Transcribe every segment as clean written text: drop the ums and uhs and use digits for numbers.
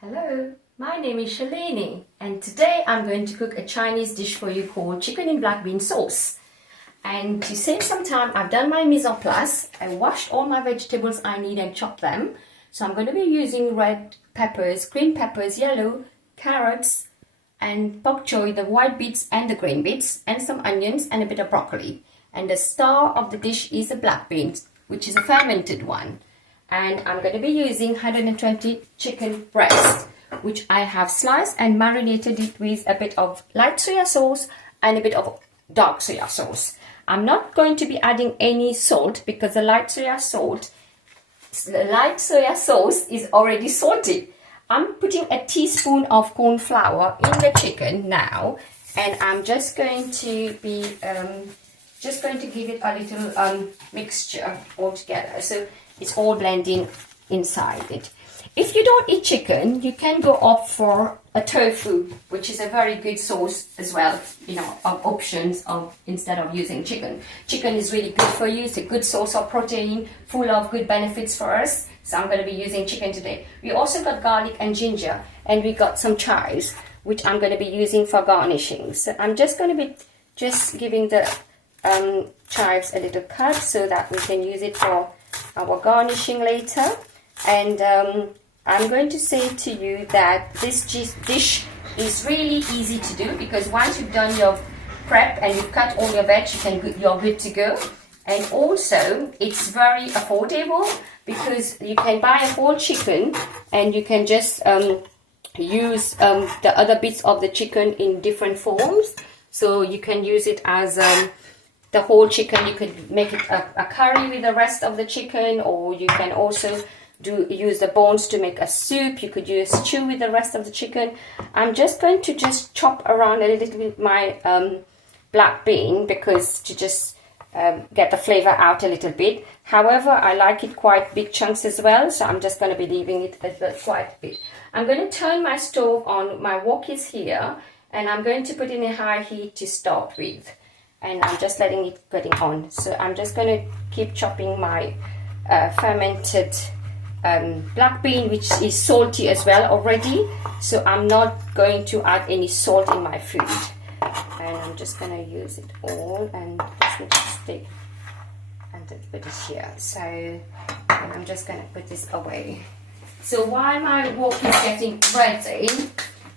Hello, my name is Shalini and today I'm going to cook a Chinese dish for you called chicken in black bean sauce. And to save some time, I've done my mise en place. I washed all my vegetables I need and chopped them. So I'm going to be using red peppers, green peppers, yellow, carrots and bok choy, the white beets and the green beets, and some onions and a bit of broccoli. And the star of the dish is the black beans, which is a fermented one. And I'm going to be using 120 chicken breast, which I have sliced and marinated it with a bit of light soya sauce and a bit of dark soya sauce. I'm not going to be adding any salt because the light soya sauce is already salted. I'm putting a teaspoon of corn flour in the chicken now, and I'm just going to be give it a little mixture all together. So it's all blending inside it. If you don't eat chicken, you can go opt for a tofu, which is a very good sauce as well, of options instead of using chicken. Chicken is really good for you. It's a good source of protein, full of good benefits for us. So I'm going to be using chicken today. We also got garlic and ginger, and we got some chives, which I'm going to be using for garnishing. So I'm just going to be giving the chives a little cut so that we can use it for our garnishing later. And I'm going to say to you that this dish is really easy to do, because once you've done your prep and you've cut all your veg, you're good to go. And also it's very affordable because you can buy a whole chicken and you can just use the other bits of the chicken in different forms. So you can use it as the whole chicken. You could make it a curry with the rest of the chicken, or you can also use the bones to make a soup. You could use stew with the rest of the chicken. I'm just going to chop around a little bit my black bean, because to get the flavor out a little bit. However, I like it quite big chunks as well, so I'm just going to be leaving it quite a bit. I'm going to turn my stove on. My wok is here, and I'm going to put it in a high heat to start with, and I'm just letting it getting on. So I'm just going to keep chopping my fermented black bean, which is salty as well already, so I'm not going to add any salt in my food, and I'm just going to use it all, and this will just stick and put it here. So I'm just going to put this away. So while my wok is getting ready,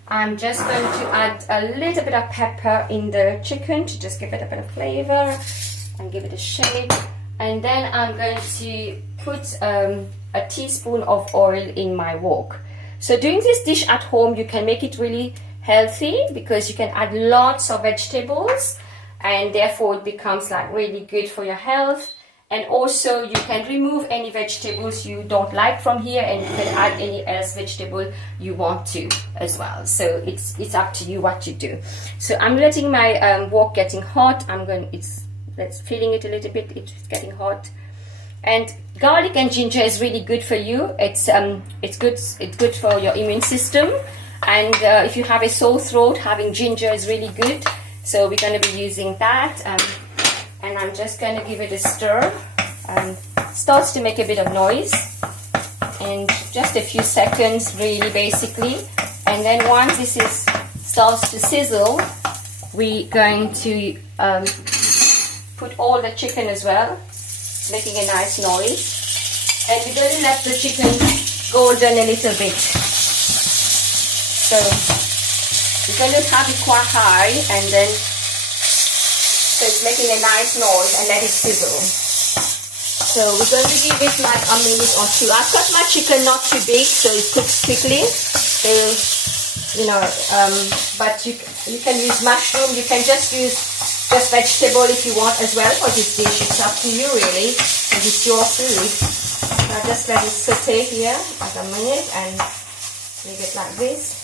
I'm just going to add a little bit of pepper in the chicken to just give it a bit of flavor and give it a shape. And then I'm going to put a teaspoon of oil in my wok. So doing this dish at home, you can make it really healthy because you can add lots of vegetables, and therefore it becomes like really good for your health. And also you can remove any vegetables you don't like from here, and you can add any else vegetable you want to as well. So it's up to you what you do. So I'm letting my wok getting hot. Let's filling it a little bit. It's getting hot. And garlic and ginger is really good for you. It's good for your immune system. And if you have a sore throat, having ginger is really good. So we're going to be using that. And I'm just going to give it a stir. Starts to make a bit of noise. And just a few seconds, really, basically. And then once this starts to sizzle, we're going to put all the chicken as well, making a nice noise. And we're going to let the chicken golden a little bit. So we're going to have it quite high, and then so it's making a nice noise, and let it sizzle. So we're going to give it like a minute or two. I've cut my chicken not too big, so it cooks quickly. So, but you can use mushroom. You can just use vegetable if you want as well for this dish. It's up to you really, and it's your food. So I just let it saute here at a minute and leave it like this.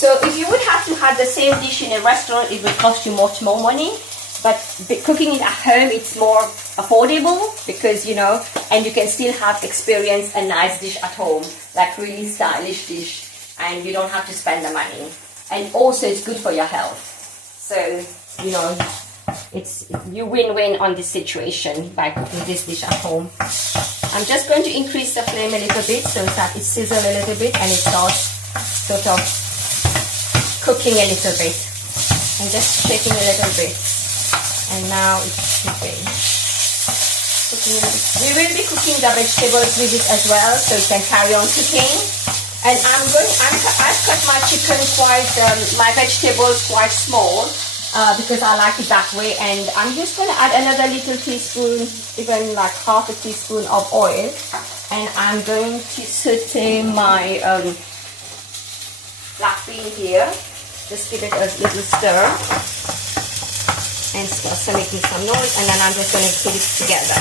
So if you would have to have the same dish in a restaurant, it would cost you much more money. But cooking it at home, it's more affordable because, and you can still experience a nice dish at home, like really stylish dish, and you don't have to spend the money. And also it's good for your health. So, you win-win on this situation by cooking this dish at home. I'm just going to increase the flame a little bit so that it sizzles a little bit and it starts sort of cooking a little bit and just shaking a little bit. And now it's cooking. We will be cooking the vegetables with it as well, so it can carry on cooking. And I've cut my chicken my vegetables quite small because I like it that way. And I'm just going to add another little teaspoon, even like half a teaspoon of oil. And I'm going to saute my black bean here. Just give it a little stir and start making some noise. And then I'm just going to put it together.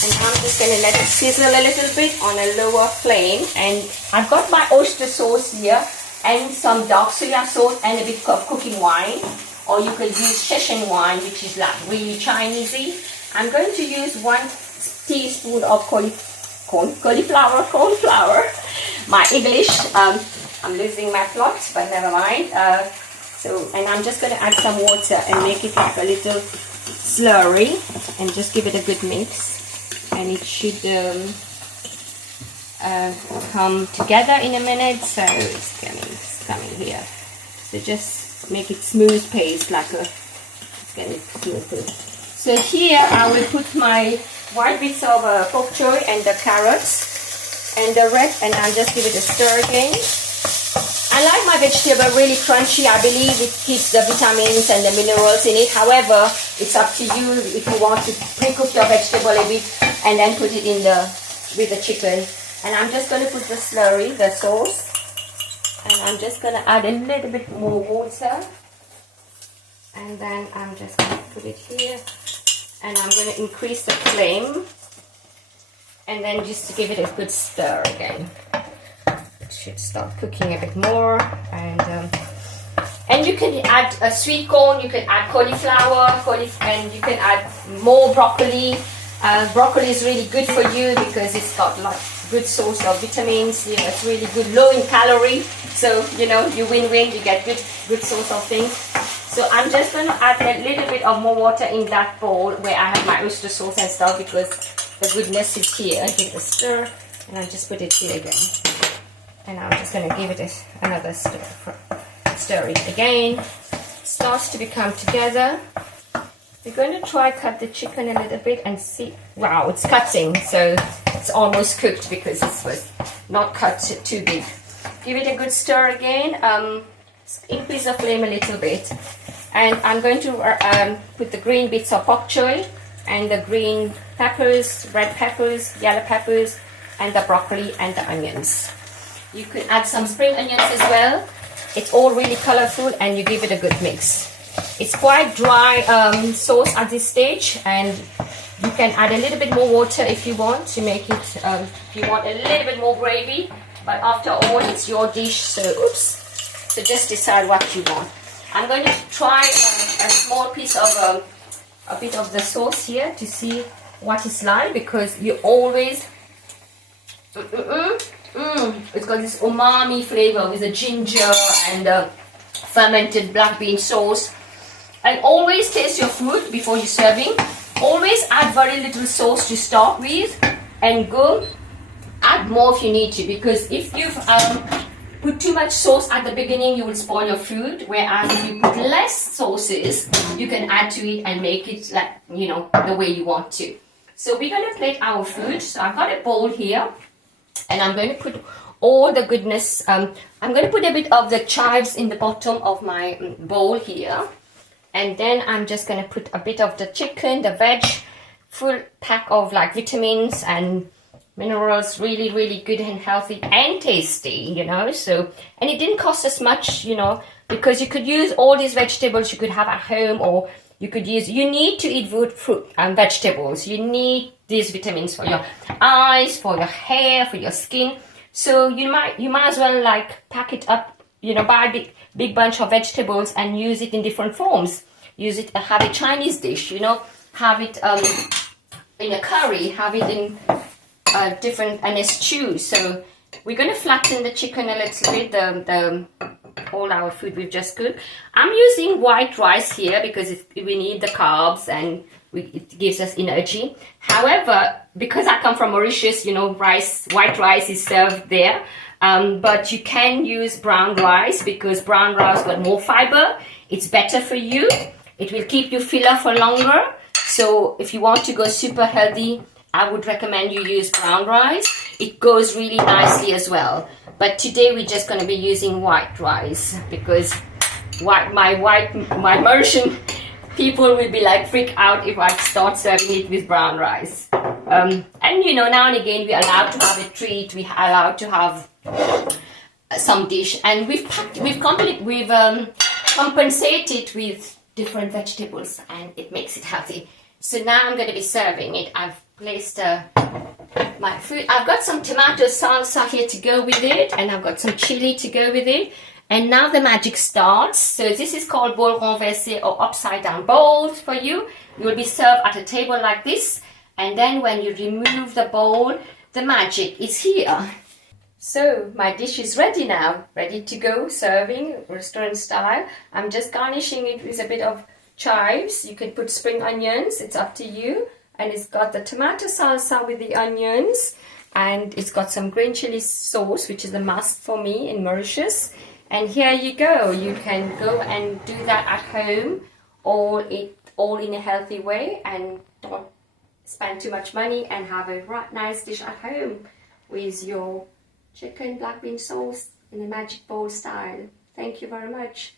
And I'm just going to let it sizzle a little bit on a lower flame. And I've got my oyster sauce here and some dark soya sauce and a bit of cooking wine. Or you could use Szechuan wine, which is like really Chinesey. I'm going to use 1 teaspoon of cauliflower. My English, I'm losing my plot, but never mind. And I'm just going to add some water and make it like a little slurry and just give it a good mix. And it should come together in a minute. So it's coming here. So just make it smooth paste, like it's getting smooth. So here I will put my white bits of bok choy and the carrots and the red, and I'll just give it a stir again. I like my vegetable really crunchy. I believe it keeps the vitamins and the minerals in it. However, it's up to you if you want to pre-cook your vegetable a bit and then put it in with the chicken. And I'm just going to put the slurry, the sauce, and I'm just going to add a little bit more water. And then I'm just going to put it here, and I'm going to increase the flame, and then just to give it a good stir again. It should start cooking a bit more. And you can add a sweet corn, you can add cauliflower, and you can add more broccoli. Broccoli is really good for you because it's got like good source of vitamins. You know, it's really good, low in calorie. So you know, you win-win. You get good source of things. So I'm just going to add a little bit of more water in that bowl where I have my oyster sauce and stuff, because the goodness is here. Give it a stir, and I just put it here again. And I'm just going to give it another stir. Stir it again. Starts to become together. We're going to try cut the chicken a little bit and see. Wow, it's cutting, so it's almost cooked because it was not cut too big. Give it a good stir again. Increase the flame a little bit, and I'm going to put the green bits of bok choy and the green peppers, red peppers, yellow peppers, and the broccoli and the onions. You could add some spring onions as well. It's all really colorful, and you give it a good mix. It's quite dry sauce at this stage, and you can add a little bit more water if you want to make it, if you want a little bit more gravy, but after all, it's your dish, so oops. So just decide what you want. I'm going to try a small piece of a bit of the sauce here to see what it's like, because you always it's got this umami flavor with the ginger and the fermented black bean sauce. And always taste your food before you're serving. Always add very little sauce to start with, and go add more if you need to, because if you've put too much sauce at the beginning, you will spoil your food. Whereas if you put less sauces, you can add to it and make it like, you know, the way you want to. So we're going to plate our food. So I've got a bowl here, and I'm going to put all the goodness. I'm going to put a bit of the chives in the bottom of my bowl here, and then I'm just going to put a bit of the chicken, the veg, full pack of like vitamins and minerals, really, really good and healthy and tasty, you know. So, and it didn't cost us much, you know, because you could use all these vegetables you could have at home, or you could use, you need to eat fruit and vegetables. You need these vitamins for your eyes, for your hair, for your skin. So you might as well like pack it up, you know, buy a big bunch of vegetables and use it in different forms. Use it, have a Chinese dish, you know, have it in a curry, have it in different, and a stew. So we're going to flatten the chicken a little bit, all our food we've just cooked. I'm using white rice here because we need the carbs, and it gives us energy. However, because I come from Mauritius, you know, white rice is served there. But you can use brown rice because brown rice got more fiber. It's better for you. It will keep you fuller for longer. So if you want to go super healthy, I would recommend you use brown rice. It goes really nicely as well. But today we're just going to be using white rice because my Mauritian people will be like freak out if I start serving it with brown rice. And you know, now and again we're allowed to have a treat. We're allowed to have some dish, and we've compensated with different vegetables, and it makes it healthy. So now I'm going to be serving it. I've placed my food. I've got some tomato salsa here to go with it, and I've got some chili to go with it. And now the magic starts. So this is called bowl renversé or upside down bowl for you. You will be served at a table like this, and then when you remove the bowl, the magic is here. So my dish is ready now, ready to go, serving restaurant style. I'm just garnishing it with a bit of chives. You can put spring onions, it's up to you. And it's got the tomato salsa with the onions, and it's got some green chili sauce, which is a must for me in Mauritius. And here you go. You can go and do that at home, all in a healthy way, and don't spend too much money, and have a right nice dish at home with your chicken black bean sauce in a magic bowl style. Thank you very much.